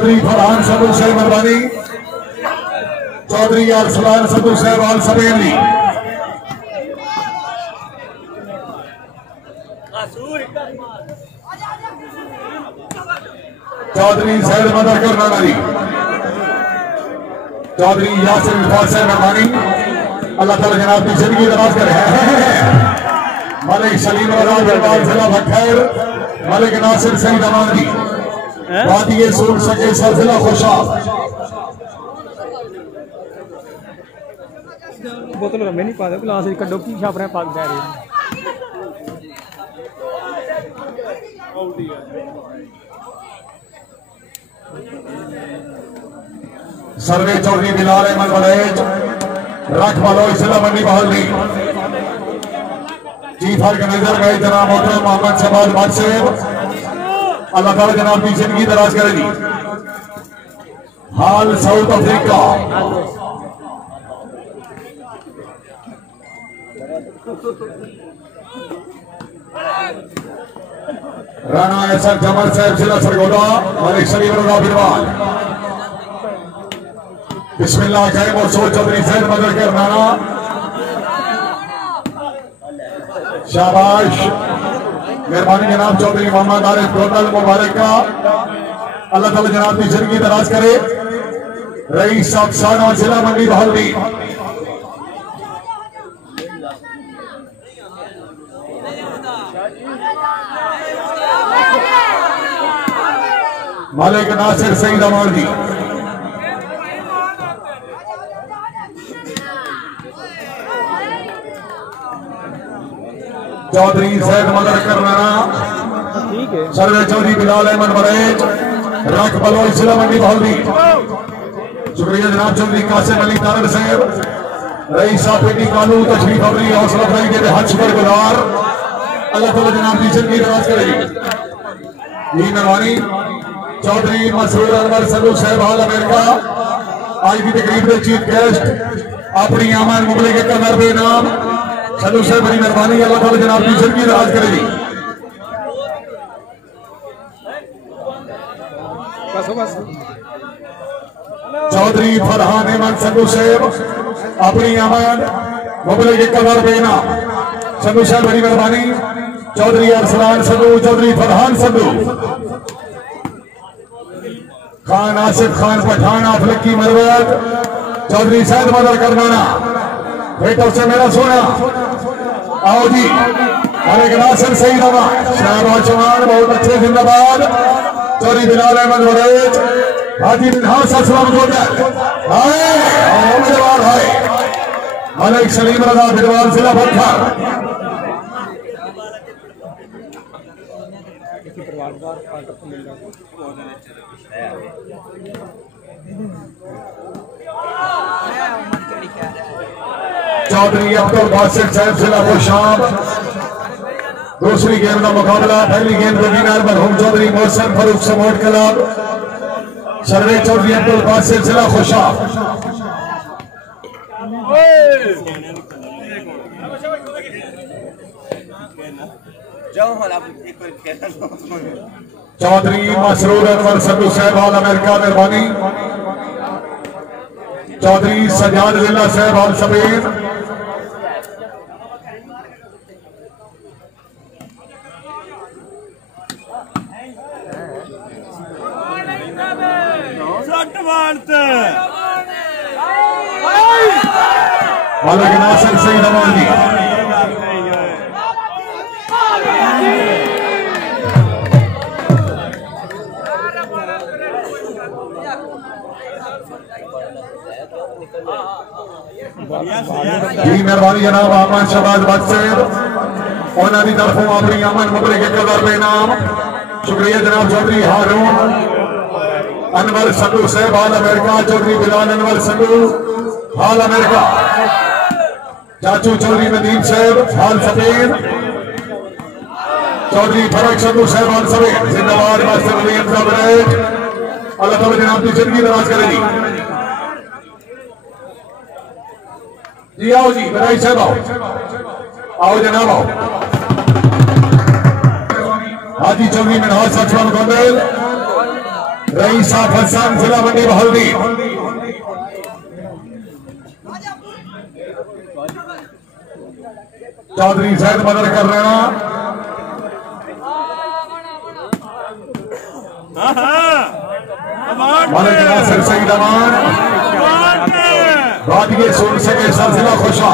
फरहान सदू साहब मेहरबानी, चौधरी अरसलान सदू साहब आल सवेली, चौधरी सैद मदरकर नानारी, चौधरी यासिर इरफान साहब मेहरबानी, अल्लाह ताला जनाब की जिंदगी दराज करे। मलिक सलीम जिला भट्टर, मलिक नासिर सईद अमानी, वादिये सूर सके जिला खुशाब। बोतल रमे नहीं पाते ग्लास कड्डो की छाप रहे पाक जा रही सर्वे चौधरी बिलाल अहमद वलेज रख वालो जिला मंडी बहाली, चीफ ऑर्गेनाइजर गए जनाब मोहतरम मोहम्मद शहबाज भट्ट साहब, अल्लाह ताला जनाब की जिंदगी दराज करेगी। हाल साउथ अफ्रीका राणा एसर जमल साहब जिला सरगोदा, मलिक सलीम रजा बिरवाल, बिस्मिल्लाह जय मोसो चौधरी सैद मदरकर राणा, शाबाश मेहरबानी जनाब चौधरी मोहम्मद आरिफ गोदल मुबारक का, अल्लाह ताला जनाब की जिंदगी दराज करे। रईस साहब जिला मंडी बहाली, मलिक नासिर सईद अमानी, चौधरी सैद मदरकर राणा, सर्वे चौधरी बिलाल अहमद वलेज रख बलोच जिला मंडी बहाली, शुक्रिया जनाब चौधरी कासिम अली तारड़ साहब, रईस पेटी कानू तशरीफ अवरी हौसला अफजाई के हज पर गुजार, अल्लाह ताला जनाब की जिंदगी दराज करेगी। ये मेहरबानी चौधरी मसरूर अनवर सदू साहब हाल अमेरिका, आज की तकरीब के चीफ गेस्ट अपनी आमद मुगले के कदर बे नाम सदू साहब बड़ी मेहरबानी, अल्लाह ताला जनाब की जिंदगी दराज करेगी। चौधरी फरहान अहमद सदू साहब अपनी आमद मुगले के कदर बे नाम सदू साहब बड़ी मेहरबानी, चौधरी अरसलान सदू, चौधरी फरहान सदू, खान आसिफ खान पठान अफलकी मरवत, चौधरी सैद मदरकर राणा, बेटों से मेरा सोना आओ जी, मलिक नासिर सईद अहमद, शहबाज चौहान बहुत अच्छे जिंदाबाद, चौधरी बिलाल अहमद वलेज, हाजी मिनहास असलम गोदर हाय, मलिक सलीम रजा बिरवाल जिला भट्टर, चौधरी अब्दुल बासिर साहब जिला खुशाब। दूसरी गेंद का मुकाबला, पहली गेंद को विनर मरहूम चौधरी मोहसन फरूख समोट क्लब, सर्वे चौधरी अब्दुल बासिर जिला खुशाब। चौधरी मसरूर अनवर सदू साहब आल अमेरिका मेहरबानी, चौधरी सजाद जिला साहब आल सफेद, मलिक नासिर सईद अमानी, जी मेहरबानी जनाब अहमद शहबाज भट्ट साहब, उन्होंने तरफों अपनी अमन मुबरे के कदर में नाम, शुक्रिया जनाब चौधरी हारून अनवर सदू साहब हाल अमेरिका, चौधरी बिलाल अनवर सदू हाल अमेरिका, चाचू चौधरी नदीम साहब हाल सफेद, चौधरी फरक सदू साहब हाल सफेद जिंदाबाद, मास्टर अलीम साहब अल्लाह ताला जनाब की जिंदगी दराज करेगी। जी आओ जी बधाई साहब आओ जनाब आओ। हाजी चौधरी मिनहाज सचवन गोंदल, रईस हसन जिला मंडी बहलदी। चौधरी जैद मदर कर रहा मलिक नासिर सईद अमान बादिए सोन सके सिलसिला खुशा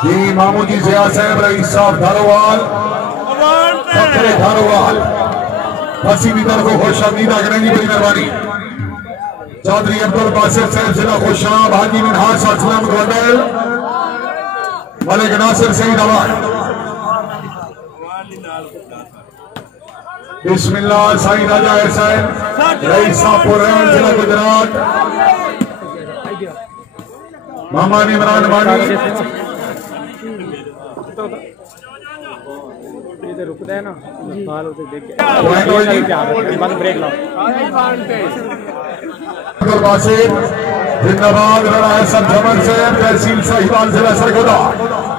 जी मामू जी जिया साहब रईस साहब धारोवाल फखरे धारोवाल फसी मीटर को खुश आमदीदा करने की बड़ी मेहरबानी। चौधरी अब्दुल बासिर साहब जिला खुशाब हाजी मिनहास असलम गोंडल मलिक नासिर सईद अवान बिस्मिल्लाह साईं राजा एहसान रईस साहब जिला गुजरात मामा इमरान वाणी रुकता है ना बाल होते देख के ब्रेक लो। जिंदाबाद लड़ा है सब जमन से तहसील साहिवाल जिला सरगोदा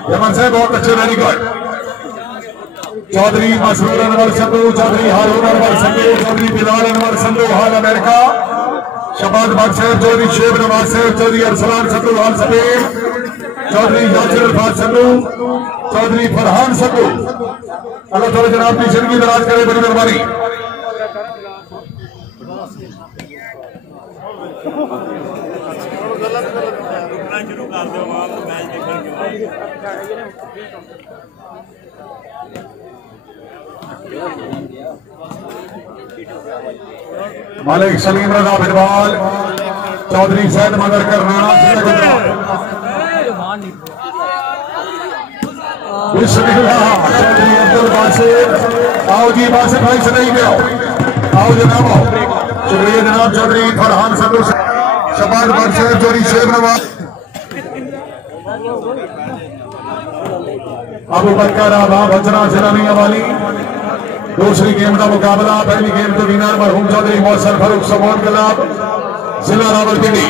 जमन से बहुत अच्छे वेरी गुड। चौधरी मसरूर अनवर संधू चौधरी हारून अनवर संधू चौधरी बिलाल अनवर संधू हाल अमेरिका शबाज बाग साहब चौधरी शेब नवाज साहब चौधरी अरसलान संधू हाल सलीम चौधरी यासिर अल्फाज संधू चौधरी फरहान संधू अल्लाह ताला जनाब की जिंदगी दराज करे बड़ी मेहरबानी। मालिक सलीम रजा बिरवाल चौधरी जैद मदर कर राणा जिला गुजरात बिस्मिल्लाह चौधरी अब्दुल बासिर आओ जी बासिर भाई से नहीं गया आओ जनाब आओ शुक्रिया जनाब चौधरी फरहान संधू शबाज बाग साहब चौधरी शेब नवाज अबू बकर आबा बचरा जिला मियांवाली। दूसरी गेम का मुकाबला पहली गेम के विनर मरहूम चौधरी मौसर फरूख समोन कलाब जिला रावलपिंडी।